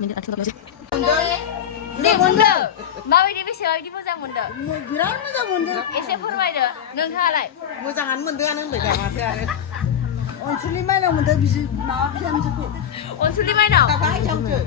Minggir aja lagi. 네 뭔데? 마음이 बेसे मोजां मोनदों? बिराद मोजां मोनदों एसे फोरमायदो नोंथाङालाय? मोजाङानो मोनदोंआनो होनबाय दा माथो आरो अनसुलि माइनाव मोनदों बिसि माबा बिहामजोखौ अनसुलि माइनाव दाबा हिसाबसो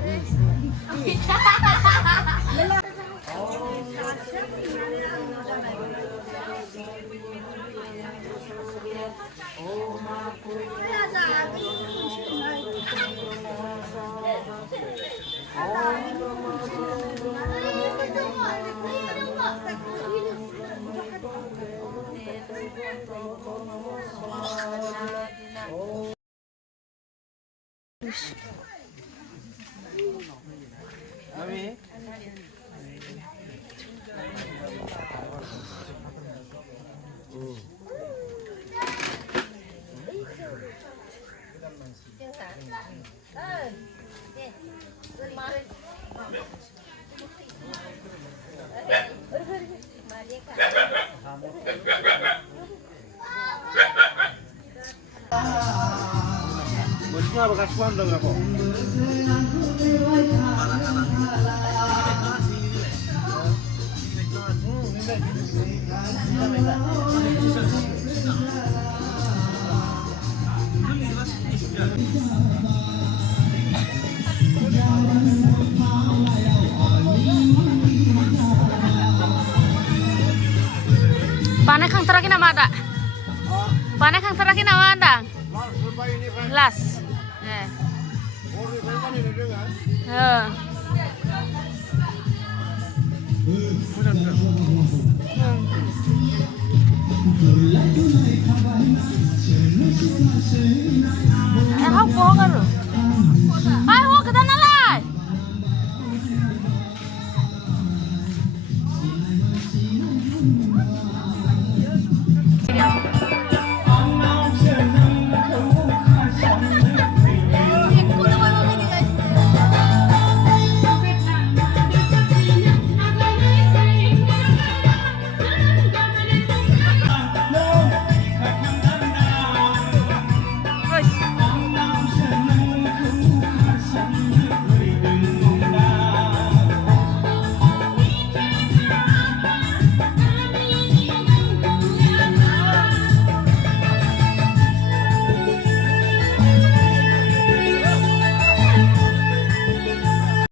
Bosnya apa kasih pandang apa? Panai kang terakhir nama ada? Panai kang terakhir nama ada? Las.